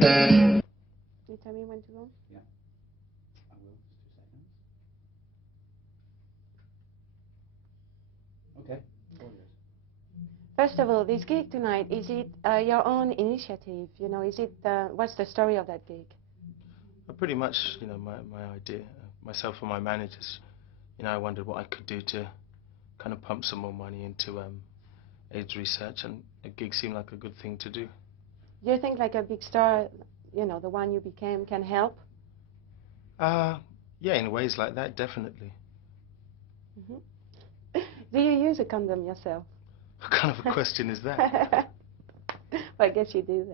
Can you tell me when to go? Yeah, I will. Just 2 seconds. Okay. All yours. First of all, this gig tonight, is it your own initiative? You know, is it, what's the story of that gig? Pretty much, you know, my idea, myself and my managers, you know, I wondered what I could do to kind of pump some more money into AIDS research, and a gig seemed like a good thing to do. Do you think like a big star, you know, the one you became, can help? Yeah, in ways like that, definitely. Mm-hmm. Do you use a condom yourself? What kind of a question is that? Well, I guess you do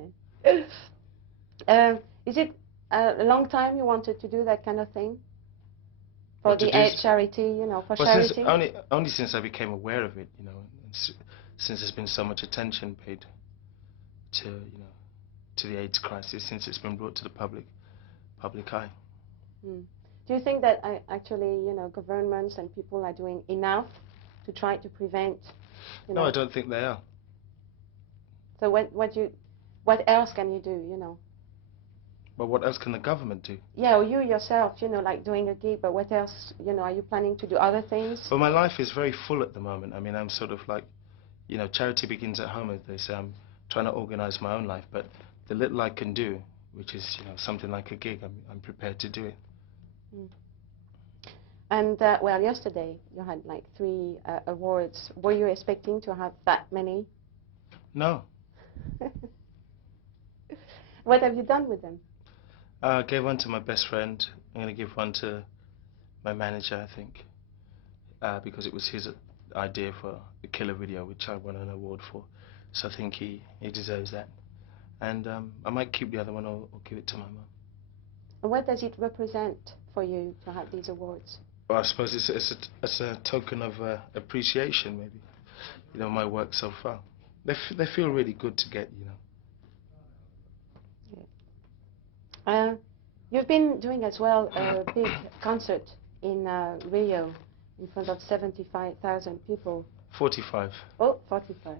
then. Is it a long time you wanted to do that kind of thing? For the AIDS charity, you know, for charity? Only since I became aware of it, you know, since there's been so much attention paid to, you know, to the AIDS crisis, since it's been brought to the public eye. Mm. Do you think that actually, you know, governments and people are doing enough to try to prevent, you know? No, I don't think they are. So what else can you do, you know? But what else can the government do? Yeah, or you yourself, you know, like doing a gig, but what else, you know, are you planning to do other things? Well, my life is very full at the moment. I mean, I'm sort of like, you know, charity begins at home, as they say. I'm trying to organize my own life, but the little I can do, which is, you know, something like a gig, I'm prepared to do it. Mm. And, well, yesterday you had like 3 awards. Were you expecting to have that many? No. What have you done with them? I gave one to my best friend. I'm going to give one to my manager, I think, because it was his idea for the killer video, which I won an award for. So I think he deserves that. And I might keep the other one or give it to my mum. And what does it represent for you to have these awards? Well, I suppose it's a token of appreciation, maybe. You know, my work so far. They feel really good to get, you know. You've been doing as well a big concert in Rio in front of 75,000 people. 45. Oh, 45.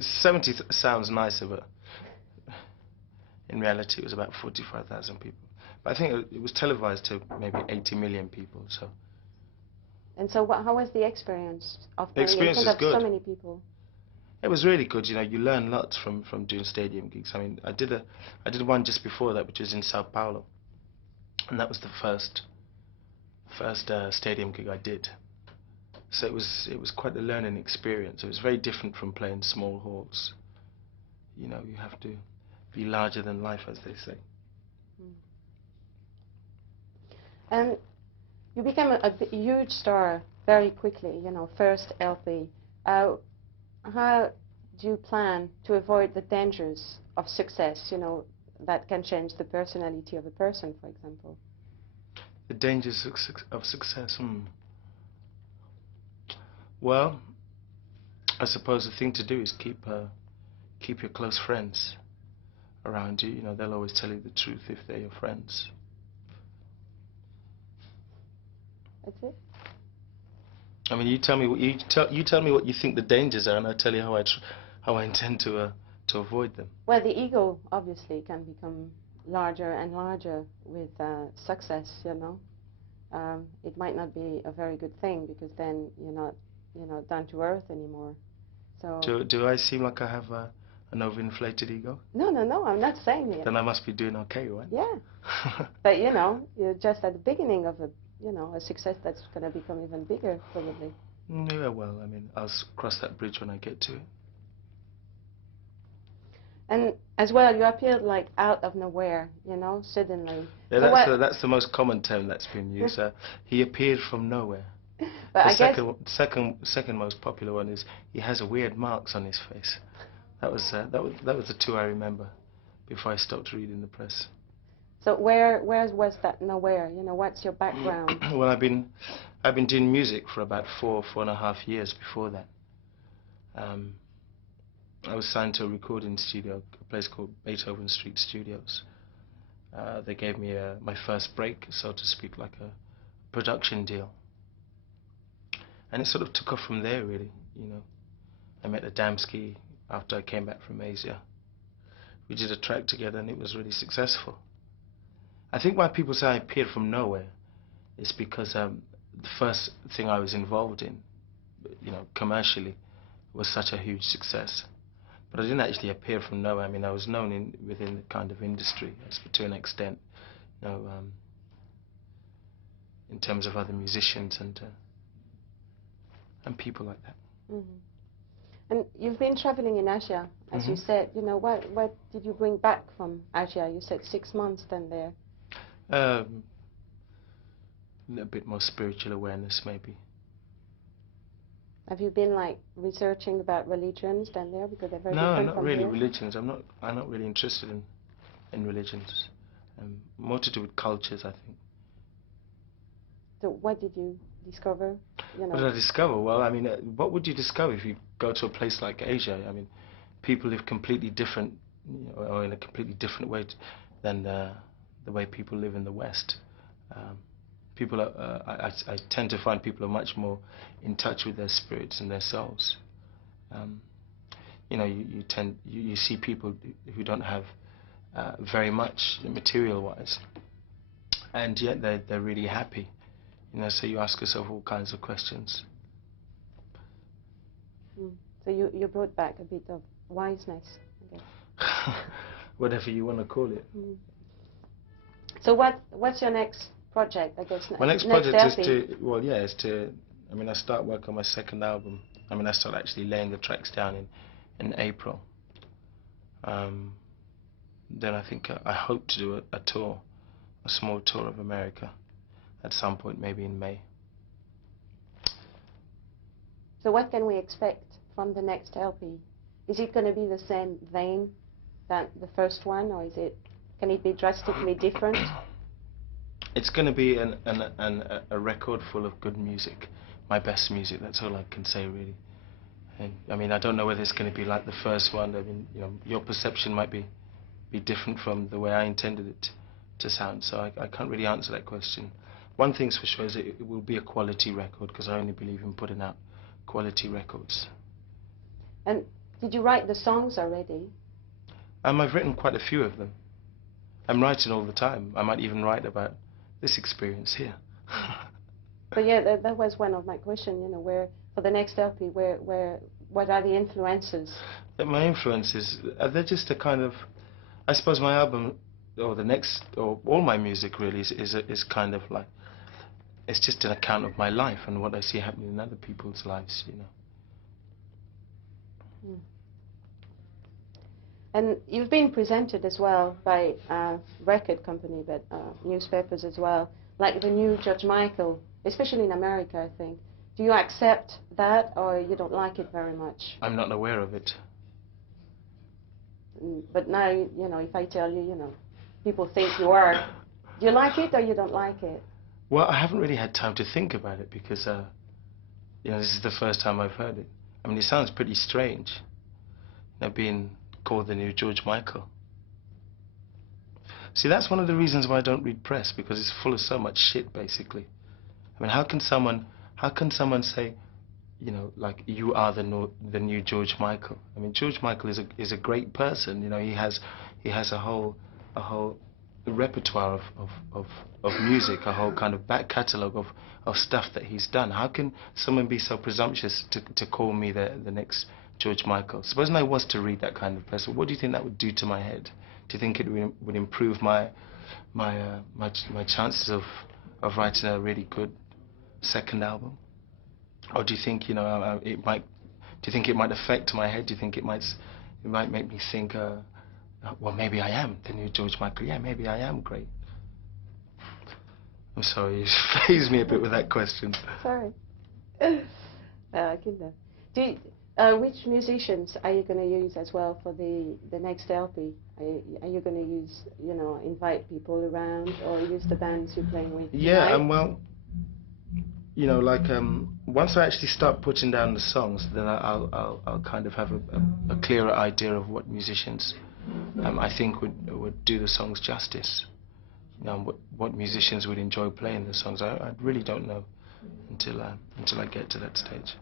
70 sounds nicer, but in reality it was about 45,000 people. But I think it was televised to maybe 80 million people. So. And so, how was the experience of playing in front of so many people? It was really good. You know, you learn lots from doing stadium gigs. I mean, I did one just before that, which was in Sao Paulo, and that was the first stadium gig I did. So it was quite a learning experience. It was very different from playing small halls. You know, you have to be larger than life, as they say. And you became a huge star very quickly. You know, first LP. How do you plan to avoid the dangers of success, you know, that can change the personality of a person, for example? The dangers of success? Well, I suppose the thing to do is keep your close friends around you. You know, they'll always tell you the truth if they're your friends. That's it? I mean, you tell me what you think the dangers are, and I'll tell you how I intend to avoid them. Well, the ego obviously can become larger and larger with success. You know, it might not be a very good thing because then you're not, you know, down to earth anymore. So. Do I seem like I have an overinflated ego? No, I'm not saying it. Then I must be doing okay, right? Yeah. But you know, you're just at the beginning of a success that's going to become even bigger, probably. Yeah, well, I mean, I'll cross that bridge when I get to it. And as well, you appeared like out of nowhere, you know, suddenly. Yeah, so that's the most common term that's been used. He appeared from nowhere. But the second most popular one is he has a weird marks on his face. That was the 2 I remember before I stopped reading the press. So where was that nowhere? You know, what's your background? Well, I've been doing music for about 4.5 years before that. I was signed to a recording studio, a place called Beethoven Street Studios. They gave me my first break, so to speak, like a production deal. And it sort of took off from there, really. You know, I met Adamski after I came back from Asia. we did a track together and it was really successful. I think why people say I appeared from nowhere is because the first thing I was involved in, commercially, was such a huge success. But I didn't actually appear from nowhere. I mean, I was known within the kind of industry, to an extent, in terms of other musicians and people like that. Mm-hmm. And you've been traveling in Asia, as you said. What did you bring back from Asia? You said 6 months then there. A bit more spiritual awareness, maybe. Have you been researching about religions down there, because they're very different not from really here? religions. I'm not really interested in religions. More to do with cultures, I think. So what did you discover? What did I discover? Well, I mean, what would you discover if you go to a place like Asia? I mean, people live completely different, or in a completely different way than the way people live in the West. People I tend to find people are much more in touch with their spirits and their souls. You see people who don't have very much material-wise, and yet they're really happy. So you ask yourself all kinds of questions. So you brought back a bit of wiseness, I guess. Whatever you want to call it. So what's your next project, I guess? My next project is to, I start work on my second album. I start actually laying the tracks down in April. Then I think I hope to do a tour, a small tour of America at some point, maybe in May. So what can we expect from the next LP? Is it going to be the same vein that the first one, or can it be drastically different? It's going to be a record full of good music, my best music. That's all I can say, really. And I don't know whether it's going to be like the first one. Your perception might be different from the way I intended it to sound. So I can't really answer that question. One thing's for sure is it will be a quality record, because I only believe in putting out quality records. And did you write the songs already? I've written quite a few of them. I'm writing all the time. I might even write about this experience here. But yeah, that was one of my questions, where, for the next LP, what are the influences? My influences, they're just a kind of, I suppose my album, or the next, or all my music really is kind of like, it's just an account of my life and what I see happening in other people's lives, And you've been presented as well by a record company, but newspapers as well, like the new George Michael, especially in America, I think. Do you accept that, or you don't like it very much? I'm not aware of it. But now, if I tell you, people think you are. Do you like it, or you don't like it? Well, I haven't really had time to think about it, because, this is the first time I've heard it. It sounds pretty strange, being called the new George Michael. See, that's one of the reasons why I don't read press, because it's full of so much shit, basically. How can someone say, you are the new George Michael? George Michael is a great person. He has a whole repertoire of music, a whole kind of back catalogue of stuff that he's done. How can someone be so presumptuous to call me the next George Michael? Supposing I was to read that kind of press, what do you think that would do to my head? Do you think it would improve my chances of writing a really good second album? Or do you think it might? Do you think it might affect my head? Do you think it might make me think, well, maybe I am the new George Michael. Yeah, maybe I am great. I'm sorry, you phased me a bit with that question. Sorry. I can know. Which musicians are you going to use as well for the next LP? Are you going to use, invite people around, or use the bands you're playing with? Yeah, well, once I actually start putting down the songs, then I'll kind of have a clearer idea of what musicians I think would do the songs justice. What musicians would enjoy playing the songs. I really don't know until I get to that stage.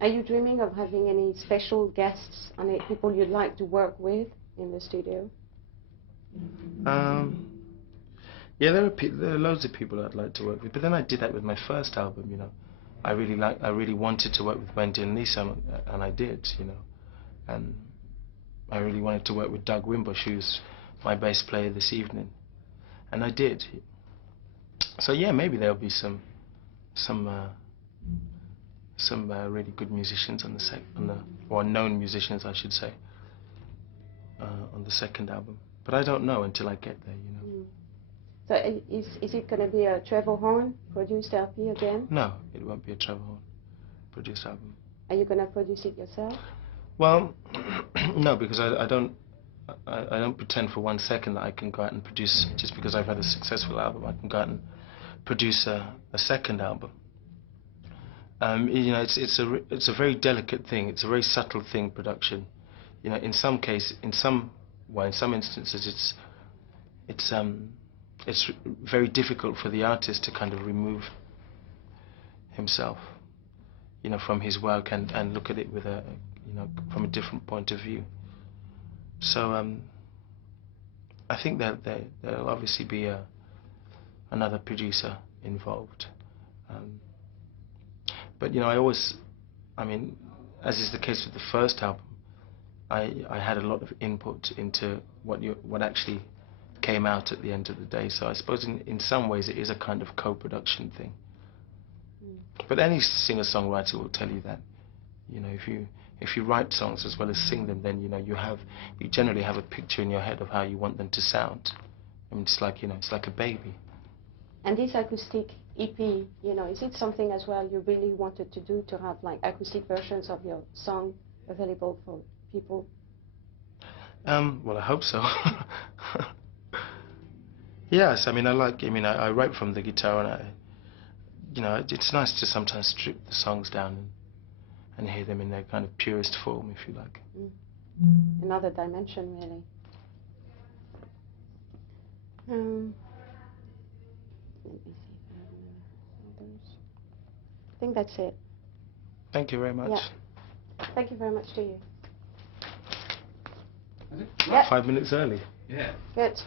Are you dreaming of having any special guests on it, people you'd like to work with in the studio? Yeah, there are loads of people I'd like to work with, but then I did that with my first album. You know, I really wanted to work with Wendy and Lisa, and I did. You know, and I really wanted to work with Doug Wimbush, who's my bass player this evening, and I did. So yeah, maybe there'll be some really good musicians on or known musicians, I should say, on the second album. But I don't know until I get there, you know. Mm. So is it going to be a Trevor Horn produced LP again? No, it won't be a Trevor Horn produced album. Are you going to produce it yourself? Well, no, because I don't pretend for 1 second that I can go out and produce, just because I've had a successful album, I can go out and produce a second album. You know, it's a very delicate thing. It's a very subtle thing, production. You know, in some instances, it's very difficult for the artist to kind of remove himself, you know, from his work and look at it with from a different point of view. So I think that there'll obviously be another producer involved. But you know, I mean, as is the case with the first album, I had a lot of input into what actually came out at the end of the day. So I suppose in some ways it is a kind of co-production thing. Mm. But any singer-songwriter will tell you that, you know, if you write songs as well as sing them, then you know you generally have a picture in your head of how you want them to sound. I mean, it's like, you know, it's like a baby. And this acoustic EP, you know, is it something as well you really wanted to do, to have like acoustic versions of your song available for people? Well, I hope so. Yes, I mean, I write from the guitar, and you know, it's nice to sometimes strip the songs down and hear them in their kind of purest form, if you like. Mm. Another dimension, really. Let me see if I have others. I think that's it. Thank you very much. Yeah. Thank you very much to you. Is it? Yeah. 5 minutes early. Yeah. Good.